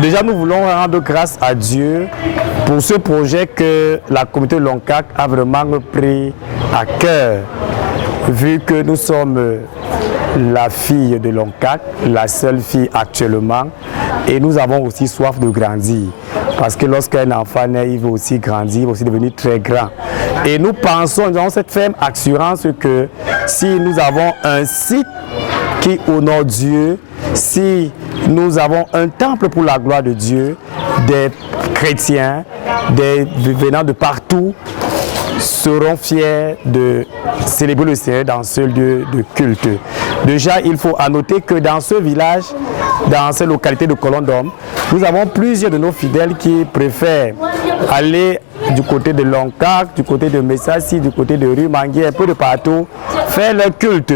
Déjà, nous voulons rendre grâce à Dieu pour ce projet que la communauté Loncac a vraiment pris à cœur, vu que nous sommes la fille de Loncac, la seule fille actuellement, et nous avons aussi soif de grandir. Parce que lorsqu'un enfant naît, il veut aussi grandir, il veut aussi devenir très grand. Et nous pensons, nous avons cette ferme assurance que si nous avons un site qui honore Dieu, si nous avons un temple pour la gloire de Dieu, des chrétiens, des venant de partout, seront fiers de célébrer le Seigneur dans ce lieu de culte. Déjà, il faut noter que dans ce village, dans cette localité de Colondom, nous avons plusieurs de nos fidèles qui préfèrent aller du côté de Loncac, du côté de Messassi, du côté de Rue Manguier, un peu de partout, faire leur culte.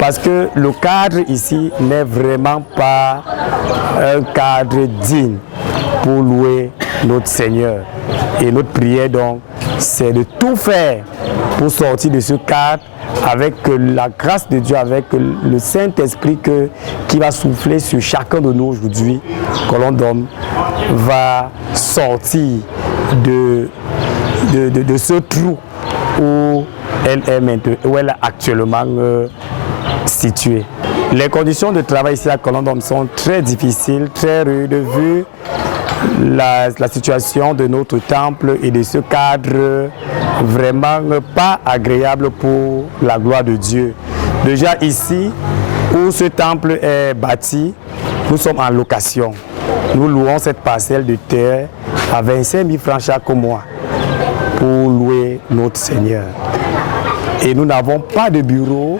Parce que le cadre ici n'est vraiment pas un cadre digne pour louer notre Seigneur. Et notre prière donc, c'est de tout faire pour sortir de ce cadre avec la grâce de Dieu, avec le Saint-Esprit qui va souffler sur chacun de nous aujourd'hui. Colondom va sortir de ce trou où elle est actuellement située. Les conditions de travail ici à Colondom sont très difficiles, très rudes, vu la situation de notre temple et de ce cadre vraiment pas agréable pour la gloire de Dieu. Déjà ici, où ce temple est bâti, nous sommes en location. Nous louons cette parcelle de terre à 25 000 francs chaque mois pour louer notre Seigneur. Et nous n'avons pas de bureau.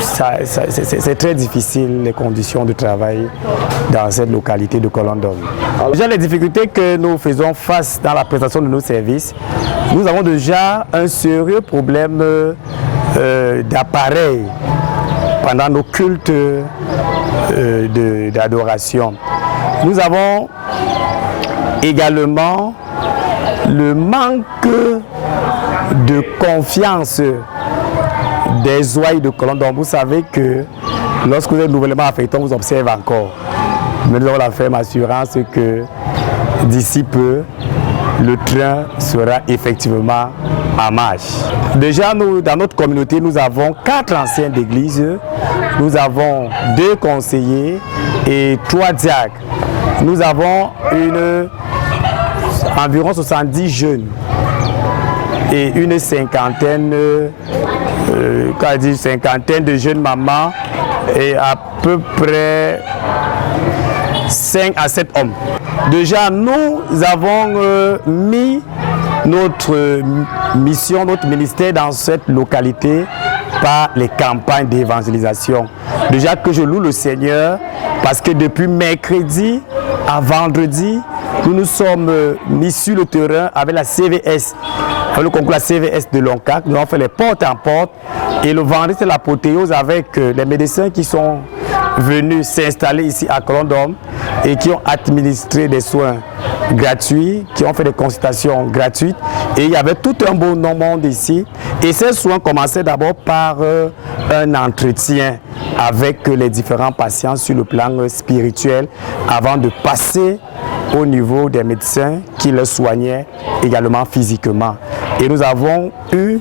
C'est très difficile les conditions de travail dans cette localité de Colondom. Déjà les difficultés que nous faisons face dans la prestation de nos services, nous avons déjà un sérieux problème d'appareil pendant nos cultes d'adoration. Nous avons également le manque de confiance des ouailles de Colondom. Vous savez que lorsque vous êtes nouvellement affecté, on vous observe encore. Mais nous avons la ferme assurance que d'ici peu, le train sera effectivement en marche. Déjà, nous, dans notre communauté, nous avons 4 anciens d'église, nous avons 2 conseillers et 3 diacres. Nous avons environ 70 jeunes et une cinquantaine de jeunes mamans et à peu près 5 à 7 hommes. Déjà, nous avons mis notre mission, notre ministère dans cette localité par les campagnes d'évangélisation. Déjà que je loue le Seigneur parce que depuis mercredi à vendredi, nous nous sommes mis sur le terrain avec la CVS, avec le concours de la CVS de Loncac. Nous avons fait les porte en porte et le vendredi c'est l'apothéose avec les médecins qui sont venus s'installer ici à Colondom et qui ont administré des soins gratuits, qui ont fait des consultations gratuites et il y avait tout un beau monde ici et ces soins commençaient d'abord par un entretien avec les différents patients sur le plan spirituel avant de passer au niveau des médecins qui les soignaient également physiquement. Et nous avons eu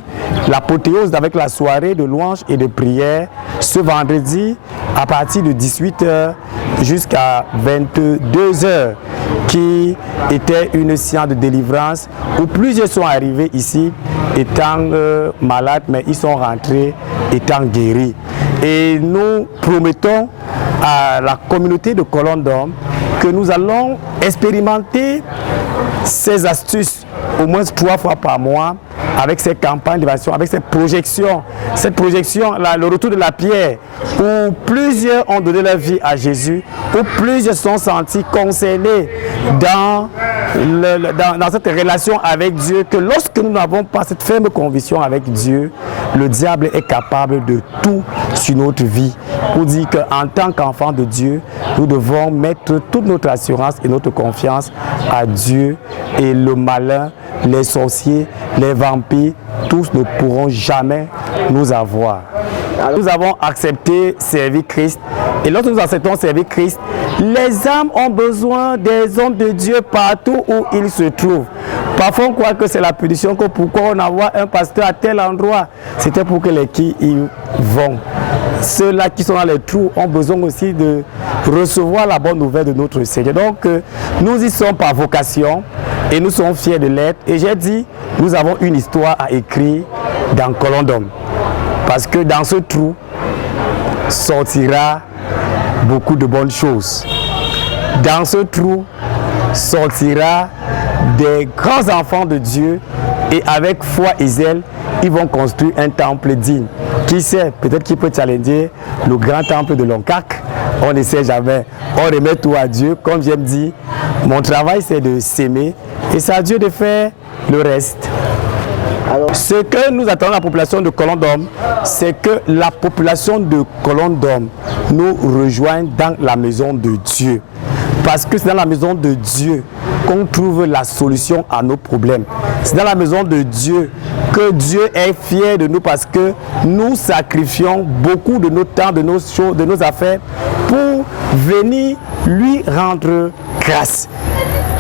l'apothéose avec la soirée de louange et de prière ce vendredi à partir de 18h jusqu'à 22h qui était une séance de délivrance où plusieurs sont arrivés ici étant malades mais ils sont rentrés étant guéris. Et nous promettons à la communauté de Colondom que nous allons expérimenter ces astuces au moins 3 fois par mois avec ces campagnes d'évaluation, avec ces projections. Cette projection, là, le retour de la pierre, où plusieurs ont donné leur vie à Jésus, où plusieurs sont sentis concernés dans cette relation avec Dieu, que lorsque nous n'avons pas cette ferme conviction avec Dieu, le diable est capable de tout sur notre vie. Pour dire qu'en tant qu'enfant de Dieu, nous devons mettre toute notre assurance et notre confiance à Dieu et le malin, les sorciers, les vampires, tous ne pourront jamais nous avoir. Nous avons accepté servir Christ. Et lorsque nous acceptons servir Christ, les âmes ont besoin des hommes de Dieu partout où ils se trouvent. Parfois, on croit que c'est la punition, que pourquoi on envoie un pasteur à tel endroit. C'était pour que les qui y vont. Ceux-là qui sont dans les trous ont besoin aussi de recevoir la bonne nouvelle de notre Seigneur. Donc, nous y sommes par vocation et nous sommes fiers de l'être. Et j'ai dit, nous avons une histoire à écrire dans Colondom. Parce que dans ce trou sortira beaucoup de bonnes choses. Dans ce trou sortira des grands enfants de Dieu et avec foi et zèle, ils vont construire un temple digne. Qui sait, peut-être qu'il peut challenger le grand temple de Loncac. On ne sait jamais. On remet tout à Dieu. Comme j'aime dire, mon travail c'est de s'aimer et c'est à Dieu de faire le reste. Alors, ce que nous attendons de la population de Colondom, c'est que la population de Colondom nous rejoigne dans la maison de Dieu. Parce que c'est dans la maison de Dieu qu'on trouve la solution à nos problèmes. C'est dans la maison de Dieu que Dieu est fier de nous parce que nous sacrifions beaucoup de notre temps, de nos choses, de nos affaires pour venir lui rendre grâce.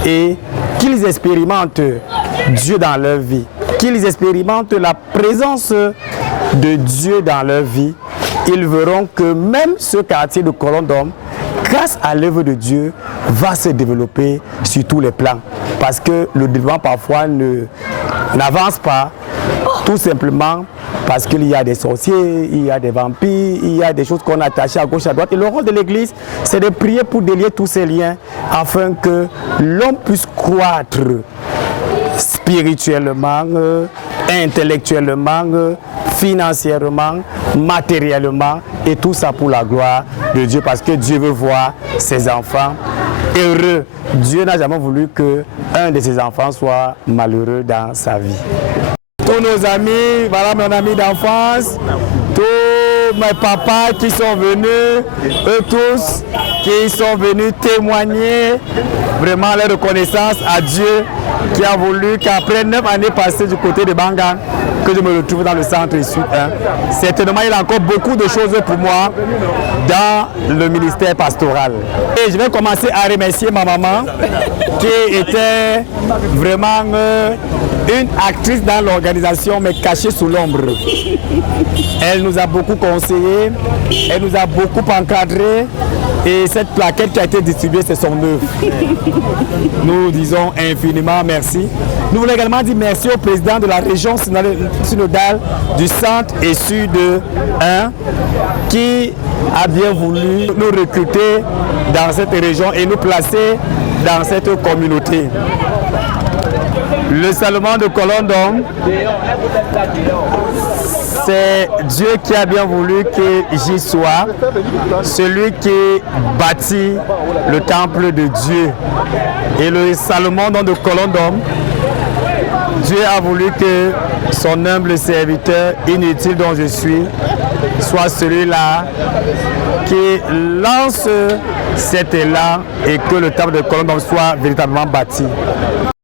Et qu'ils expérimentent Dieu dans leur vie, qu'ils expérimentent la présence de Dieu dans leur vie, ils verront que même ce quartier de Colondom, grâce à l'œuvre de Dieu, va se développer sur tous les plans. Parce que le développement parfois n'avance pas, tout simplement parce qu'il y a des sorciers, il y a des vampires, il y a des choses qu'on a attachées à gauche, à droite. Et le rôle de l'Église, c'est de prier pour délier tous ces liens afin que l'homme puisse croître spirituellement, intellectuellement, financièrement, matériellement, et tout ça pour la gloire de Dieu, parce que Dieu veut voir ses enfants heureux. Dieu n'a jamais voulu qu'un de ses enfants soit malheureux dans sa vie. Tous nos amis, voilà mon ami d'enfance, tous mes papas qui sont venus, eux tous qui sont venus témoigner vraiment leur reconnaissance à Dieu qui a voulu qu'après 9 années passées du côté de Bangan, que je me retrouve dans le centre sud 1. Certainement, il y a encore beaucoup de choses pour moi dans le ministère pastoral. Et je vais commencer à remercier ma maman qui était vraiment une actrice dans l'organisation mais cachée sous l'ombre. Elle nous a beaucoup conseillé, elle nous a beaucoup encadré et cette plaquette qui a été distribuée, c'est son œuvre. Nous disons infiniment merci. Nous voulons également dire merci au président de la région synodale du centre et sud 1 qui a bien voulu nous recruter dans cette région et nous placer dans cette communauté. Le Salomon de Colondom, c'est Dieu qui a bien voulu que j'y sois, celui qui bâtit le temple de Dieu. Et le Salomon de Colondom, Dieu a voulu que son humble serviteur inutile dont je suis soit celui-là qui lance cet élan et que le temple de Colondom soit véritablement bâti.